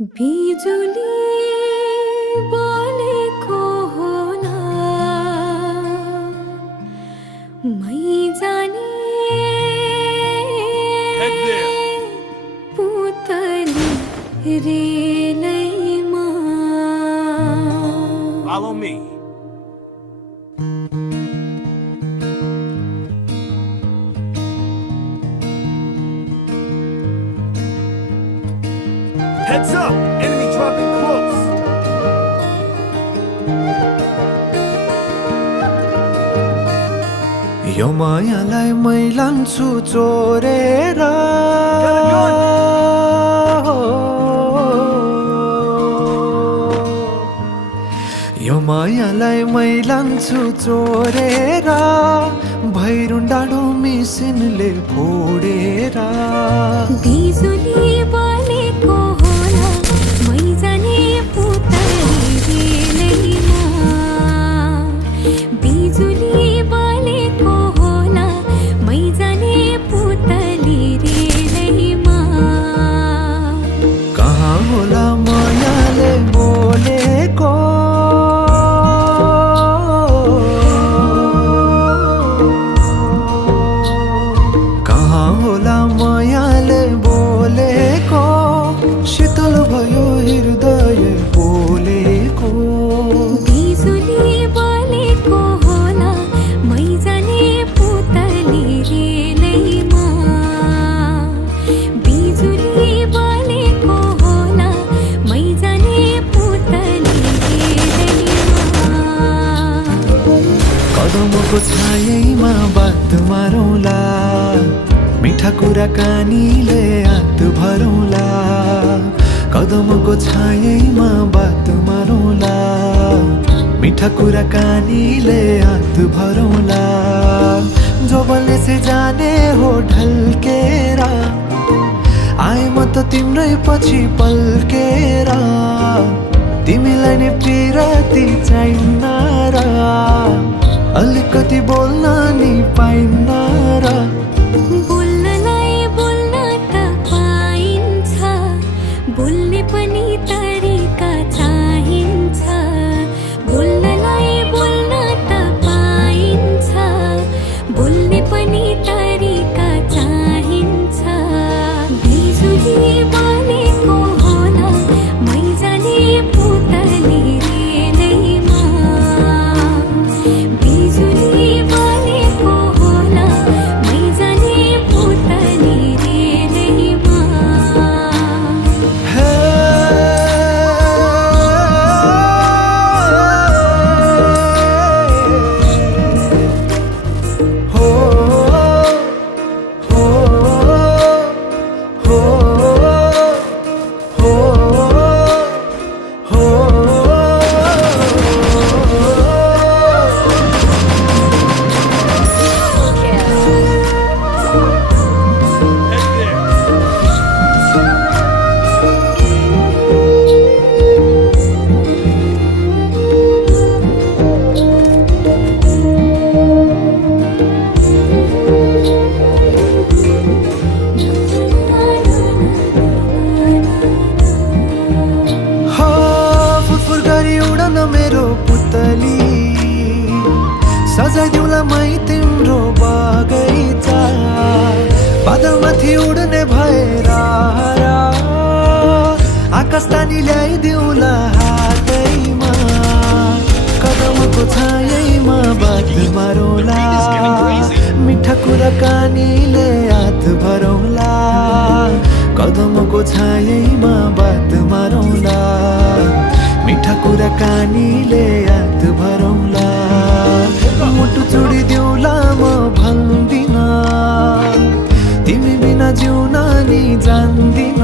बिजुली बोलेको होला मै जाने पुतली रेलैमा Follow me. Heads up! Enemy dropping close! यो मायालाई मै लान्छु चोरेर यो मायालाई मै लान्छु चोरेर भैरुन डाँडो मिसिनले फोडेर बिजुली बोलेको होला मै जाने पुतली रेलैमा बिजुली बोलेको होला मै जाने पुतली रेलैमा कहाँ होला मायाले बोलेको कहाँ होला मायाले बोलेको शीतल भयो हृदय बोलेको बिजुली बोलेको होला मै जाने पुतली रेलैमा बिजुली बोलेको होला मै जाने पुतली रेलैमा कदमको छायैमा बात मारौँला मिठा कुराकानीले हात भरौँला कदमको छायैमा बात मारौँला मिठा कुराकानीले हात भरौँला जोबलले से जाने हो ढल्केर आए म त तिम्रै पछि पल्केर तिमीलाई नै पिरती चाहिन्न र अलिकति बोल्न नि पाइन्न र बोल्नलाई बोल्न त पाइन्छ बोल्ने पनि तरिका चाहिन्छ बोल्नलाई बोल्न त पाइन्छ बोल्ने पनि तरिका चाहिन्छ बिजुली बोलेको होला मै जाने पुतली रेलैमा बिजुली बोलेको होला मै जाने पुतली रेलैमा हे हो हो हो हो Head there. हो फुरफुर गरी उडन मेरो पुतली सजाइदिउँला मै तिम्रो बगैँचा बादलमाथि उड्ने भएर आकाश तानी ल्याइदिउँला हातैमा कदमको छायैमा बात मारौँला मिठा कुराकानीले हात भरौँला कदमको छायैमा बात मारौँला मिठा कुराकानीले हात भरौँला मुटु छोडिदिउँला म भन्दिन तिमी बिना जिउन नि जान्दिन